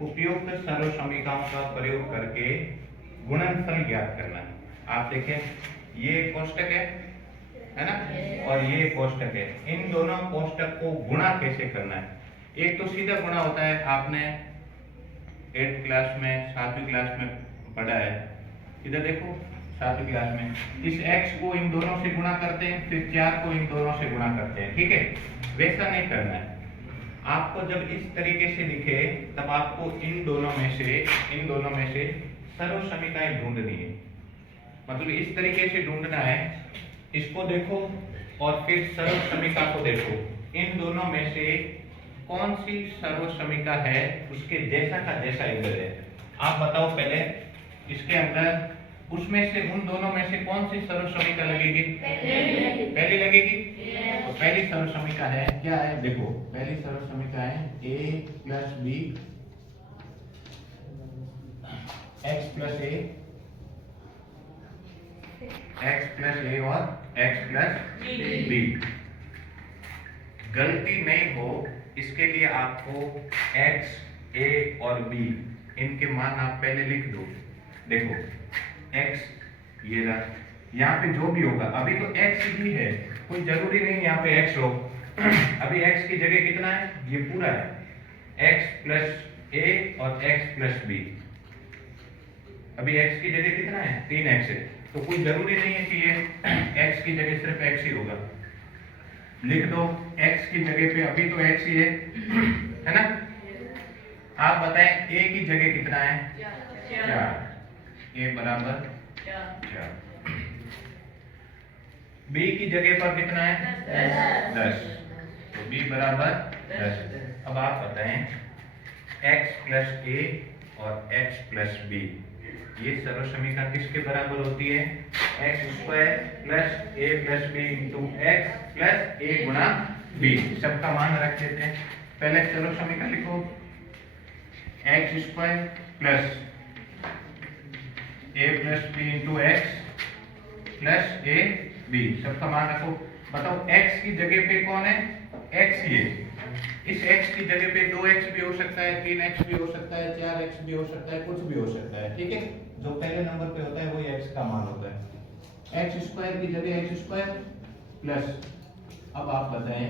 उपयुक्त सर्व समीकरणों का प्रयोग करके गुणनफल ज्ञात करना है। आप देखें ये कोष्टक है ना, और ये कोष्टक है। इन दोनों कोष्टक को गुणा कैसे करना है? एक तो सीधा गुणा होता है, आपने 8th क्लास में 7वीं क्लास में पढ़ा है। इधर देखो 7वीं क्लास में इस x को इन दोनों से गुणा करते हैं, फिर 4 को इन दोनों से गुणा करते हैं। ठीक है, वैसा नहीं करना है। आपको जब इस तरीके से दिखे तब आपको इन दोनों में से सर्व समीकरण ढूंढनी है। मतलब इस तरीके से ढूंढना है, इसको देखो और फिर सर्व समीकरण को देखो। इन दोनों में से कौन सी सर्व समीकरण है उसके जैसा का जैसा इधर है। आप बताओ पहले इसके अंदर उसमें से उन दोनों में से कौन सी सर्व समीकरण लगेगी? पहली लगेगी। तो पहली सर्व समीकरण है क्या है? देखो पहली सर्व समीकरण है a plus B x plus A और x प्लस बी। गलती नहीं हो इसके लिए आपको x, a और b इनके मान आप पहले लिख दो। देखो x ये रहा, यहाँ पे जो भी होगा अभी तो x ही है, कोई जरूरी नहीं यहाँ पे x हो। अभी x की जगह कितना है? ये पूरा है x प्लस a और x प्लस b। अभी x की जगह कितना है? 3x है, तो कोई जरूरी नहीं है कि ये x की जगह सिर्फ x ही होगा। लिख दो x की जगह पे, अभी तो x ही है ना। आप बताएं a की जगह कितना है? 4। a बराबर 4। b की जगह पर कितना है? 10। तो b बराबर 10। अब आप बताएं x प्लस a और x प्लस b ये सर्व समीकरण किसके बराबर होती है? X square plus a plus b into x plus a गुणा b। सबका मान रख देते हैं। पहले सर्व समीकरण लिखो x square plus a plus b into x plus a b। सबका मान रखो। बताओ x की जगह पे कौन है? x ही है। इस x की जगह पे 2x भी हो सकता है, 3x भी हो सकता है, 4x भी हो सकता है, कुछ भी हो सकता है। ठीक है, जो पहले नंबर पे होता है वही x का मान होता है। एक्स स्क्वायर की जगह एक्स स्क्वायर प्लस, अब आप बताएं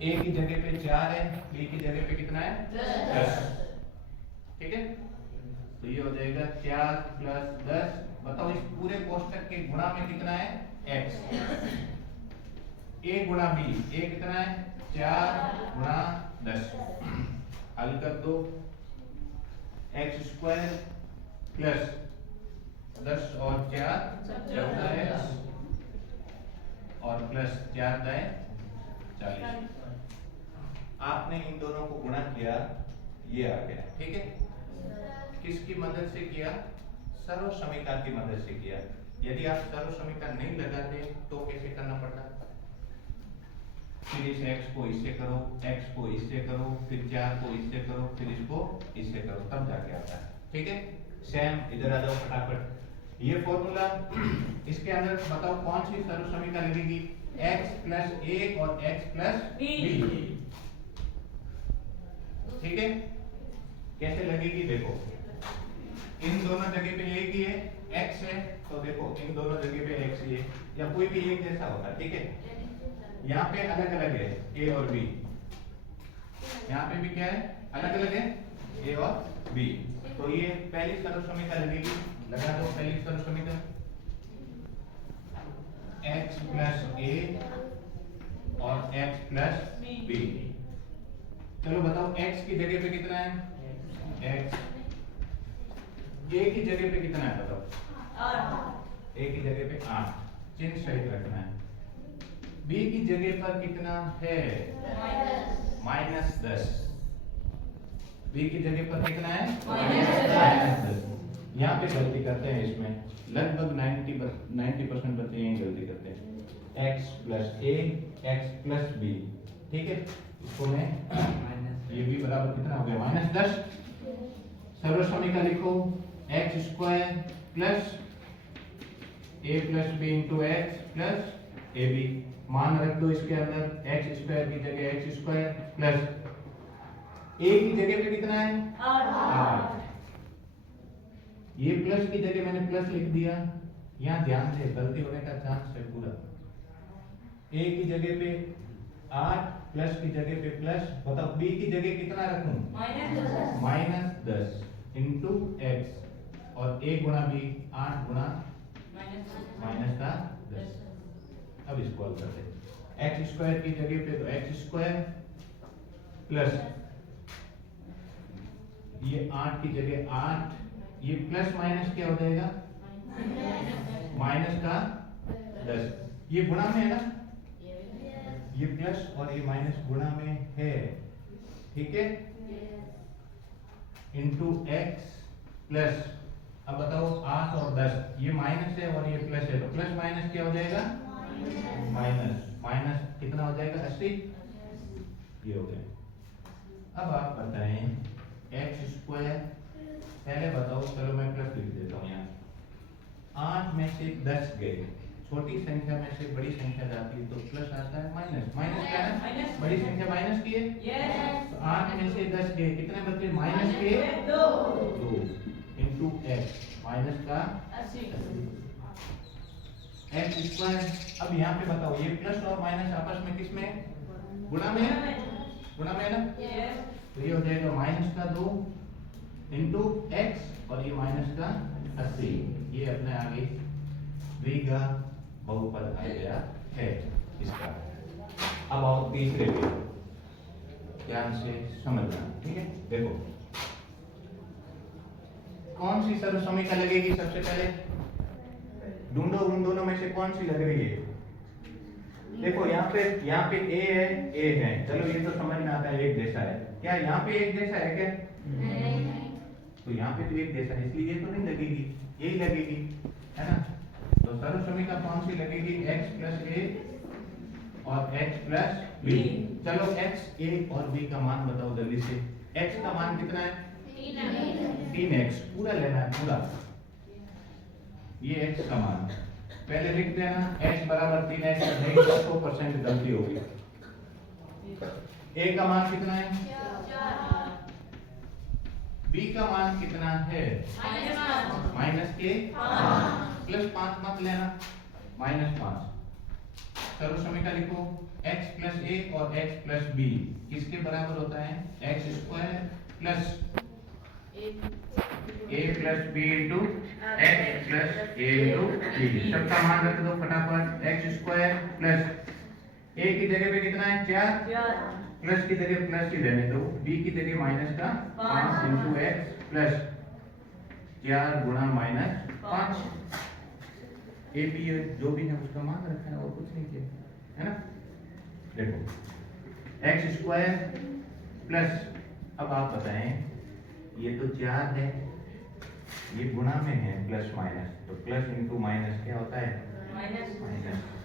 a की जगह पे 4 है, b की जगह पे कितना है? 10। ठीक है, तो ये हो जाएगा 4 प्लस 10। बताओ इस पूरे कोष्टक के गुणा में कितना है? x। a गुणा b, a कितना है? 4 गुणा 10। हल कर दो। एक्स स्क्वायर प्लस 10 और 4 14x और प्लस 4 दाएं 40। आपने इन दोनों को गुणा किया, ये आ गया। ठीक है, किसकी मदद से किया? सर्व समीकरण की मदद से किया। यदि आप सर्व समीकरण नहीं लगाते तो कैसे करना पड़ता? फिर इस x को इससे करो, x को इससे करो, फिर 4 को इससे करो, फिर इसको इससे करो, तब जाके आता है। ठीक है, सेम इधर आ जाओ फटाफट। ये फॉर्मूला इसके अंदर बताओ कौन सी सर्व समीकरण लगेगी? x प्लस a और x प्लस b। ठीक है, कैसे लगेगी देखो। इन दोनों जगह पे एक ही है, x है, तो देखो इन दोनों जगह पे x ही है, या कोई भी एक जैसा होता है। ठीक है, यहाँ पे अलग अलग है a और b, यहाँ पे भी क्या है? अलग अलग है a और b। तो ये पहली सर्व समीकरण लगेगी। लगा दो पहली सर्व समीकरण x प्लस a और x प्लस b। चलो बताओ x की जगह पे कितना है? x। a की जगह पे कितना है बताओ? a की जगह पे 8, चिन्ह सही रखना है। b की जगह पर कितना है? -10। b की जगह पर कितना है? -10। यहाँ पे गलती करते हैं, इसमें लगभग 90% बच्चे यही गलती करते हैं। x plus a x plus b। ठीक है, इसको मैं ये भी बराबर कितना हो गया? -10। सर्व समीकरण लिखो x square plus a plus b into x plus a b. मान रख दो इसके अंदर, एक्स स्क्वायर की जगह एक्स स्क्वायर प्लस ए की जगह पे कितना है 8। ये प्लस की जगह मैंने प्लस लिख दिया, यहाँ ध्यान से गलती होने का चांस है पूरा। ए की जगह पे 8 प्लस की जगह पे प्लस, बताओ बी की जगह कितना रखूं -10 इंटू एक्स और ए गुणा बी 8 गुणा माइनस का 10। अब इसको हल करते हैं। एक्स स्क्वायर की जगह पे तो एक्स स्क्वायर प्लस ये 8 की जगह 8, ये प्लस माइनस क्या हो जाएगा माइनस का 10। ये गुणा में है ना, ये प्लस और ये माइनस गुणा में है, ठीक है, इंटू एक्स प्लस, अब बताओ 8 और 10, ये माइनस है और ये प्लस है, तो प्लस माइनस क्या हो जाएगा माइनस, माइनस कितना हो जाएगा 80, ये हो गया। अब आप बताएं एक्स स्क्वायर, पहले बताओ, चलो मैं प्लस लिख देता हूँ यहाँ, 8 में से 10 गए, छोटी संख्या में से बड़ी संख्या जाती है तो प्लस आता है माइनस, माइनस क्या है बड़ी संख्या माइनस की है, तो 8 में से 10 गए, कितने बचे माइनस के 2 इंटू एक्स माइनस का 80 एक्स स्क्वायर। अब यहाँ पे बताओ ये प्लस और माइनस आपस में किस में गुणा में है, गुणा में है ना, तो ये हो जाएगा माइनस का 2 इंटू एक्स और ये माइनस का 80, ये अपने आगे द्विघा बहुपद आ गया है इसका। अब आओ तीसरे पे, ध्यान से समझना, ठीक है। देखो कौन सी सर्वसमीका लगेगी, सबसे पहले ढूंढो उन दोनों में से कौन सी लग रही है। देखो यहाँ पे ए है, चलो ये तो समझ में आता है एक जैसा है, क्या यहाँ पे एक जैसा है क्या, तो यहाँ पे तो एक जैसा है, इसलिए ये तो नहीं लगेगी, यही लगेगी, है ना। तो सर्वसमीका कौन सी लगेगी, x प्लस ए और x प्लस बी। चलो x, a और b का मान बताओ जल्दी से। x का मान कितना है 3x, पूरा लेना है पूरा, ये x का मान पहले लिख देना, x बराबर 3x, नहीं तो 100% गलती होगी। a का मान कितना है 4, b का मान कितना है माइनस के 5, प्लस 5 मत लेना, -5। सर्वसमीका लिखो x प्लस a और x प्लस b किसके बराबर होता है, x square plus a plus b into x plus a into b। सबका मान रख दो फटाफट, x स्क्वायर प्लस a की जगह पे कितना है 4, प्लस की जगह प्लस ही रहने दो, b की जगह माइनस का 5 इंटू x प्लस 4 गुणा -5, ए बी जो भी है उसका मान रखा है और कुछ नहीं किया, है ना। देखो एक्स स्क्वायर प्लस, अब आप बताएं ये तो 4 है, ये गुणा में है प्लस माइनस, तो प्लस इंटू माइनस क्या होता है माइनस,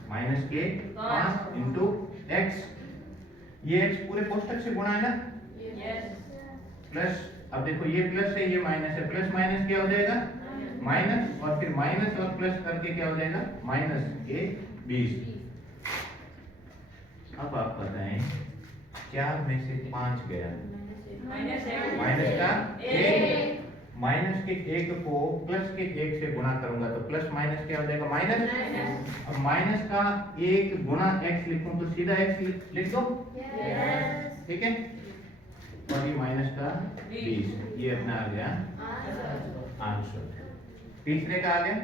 माइनस के 5 इंटू एक्स, ये एक्स पूरे कोष्ठक से गुणा है ना, प्लस, अब देखो ये प्लस है ये माइनस है, प्लस माइनस क्या हो जाएगा माइनस, और फिर माइनस और प्लस करके क्या हो जाएगा माइनस के 20। अब आप बताएं 4 में से 5 गया, माइनस का 1, माइनस के 1 को प्लस के 1 से गुणा करूंगा तो प्लस माइनस क्या हो जाएगा माइनस, अब माइनस का 1 गुणा x लिखूं तो सीधा x लिख दो, ठीक है, और ये माइनस का 20, ये अपना आ गया आंसर। तीसरे का आ गया,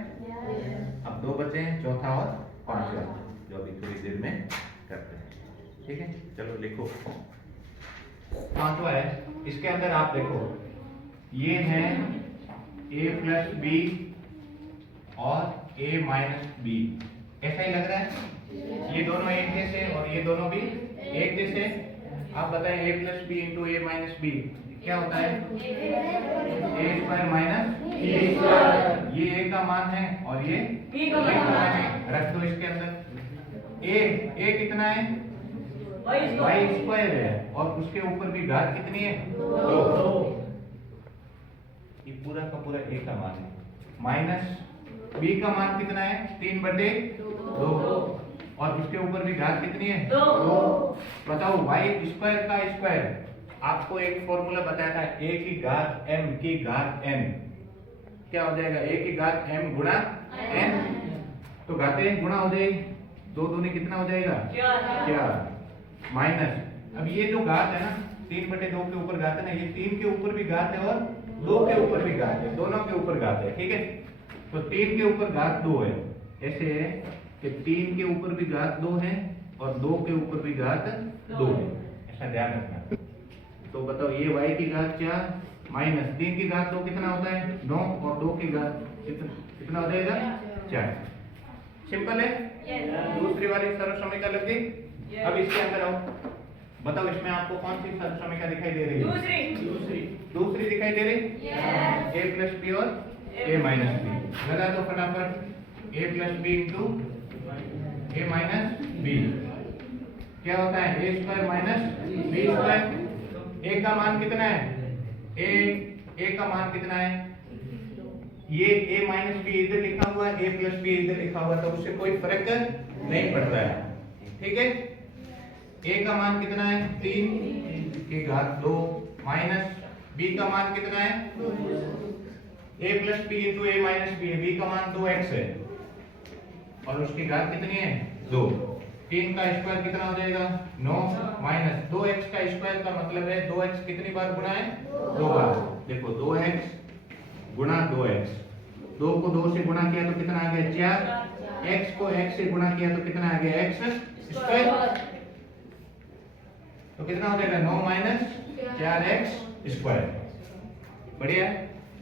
अब 2 बचे हैं, चौथा और पांचवा जो अभी थोड़ी देर में करते हैं, ठीक है। चलो लिखो, पांचवा है, इसके अंदर आप देखो ये है a प्लस बी और a माइनस बी, ऐसा ही लग रहा है, ये दोनों एक जैसे और ये दोनों भी एक जैसे। आप बताएं a plus b into a minus b क्या होता है, a square minus b square, ये a का मान है और ये b का मान है, रख दो इसके अंदर। a कितना है y स्क्वायर है और उसके ऊपर भी घात कितनी है 2, ये पूरा का पूरा a का मान है, माइनस b का मान कितना है 3/2 और उसके ऊपर भी घात कितनी है 2। बताओ y स्क्वायर का स्क्वायर आपको एक फॉर्मूला बताया था a की घात m की घात n, क्या हो जाएगा a की घात m गुणा n, तो घातें गुणा हो जाएगी, दो दूनी कितना हो जाएगा 4 माइनस, अब ये जो घात है ना 3/2 के ऊपर घात है ना, ये 3 के ऊपर भी घात है और 2 के ऊपर भी घात है, दोनों के ऊपर घात है, ठीक है। तो 3 के ऊपर घात 2 है, ऐसे है कि 3 के ऊपर भी घात 2 है और 2 के ऊपर भी घात 2 है, ऐसा ध्यान रखना। तो बताओ ये y की घात 4 माइनस 3 की घात 2 कितना होता है 9 और 2 की घात कितना हो जाएगा 4। सिंपल है। दूसरी वाली सर्व समीकरण लग गई। अब इसके अंदर आओ, बताओ इसमें आपको कौन सी सर्व समीकरण दिखाई दे रही है? दूसरी दिखाई दे रही a प्लस बी और a माइनस बी, लगा दो फटाफट। a plus b into a minus b क्या होता है a square minus b square. a का मान कितना है? a का मान कितना है? ये a माइनस बी इधर लिखा हुआ है, a प्लस बी इधर लिखा हुआ है, तो उससे कोई फर्क नहीं पड़ता है, ठीक है। a का मान कितना है 3 की घात 2 माइनस b का मान कितना है a plus b into a minus b है, b का मान 2x है और उसकी घात कितनी है 2। 3 का स्क्वायर कितना हो जाएगा 9 माइनस 2x का स्क्वायर का मतलब है 2x कितनी बार गुणा है 2 बार। देखो 2x गुणा 2x, 2 को 2 से गुणा किया तो कितना आ गया 4, x को x से गुणा किया तो कितना आ गया x स्क्वायर, तो कितना हो जाएगा 9 माइनस 4x स्क्वायर। बढ़िया।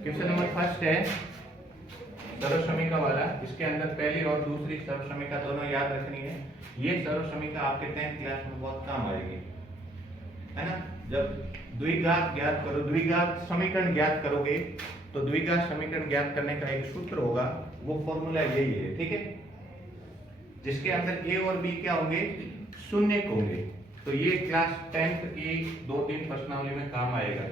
क्वेश्चन नंबर फर्स्ट है सर्व समीकरण वाला, इसके अंदर पहली और दूसरी सर्व समीकरण दोनों याद रखनी है। ये सर्व समीकरण आपके 10th क्लास में बहुत काम आएगी, है ना। जब द्विघात ज्ञात करो, द्विघात समीकरण ज्ञात करोगे तो द्विघात समीकरण ज्ञात करने का एक सूत्र होगा, वो फॉर्मूला यही है, ठीक है, जिसके अंदर a और b क्या होंगे शून्य होंगे। तो ये क्लास 10th की 2-3 प्रश्नावली में काम आएगा।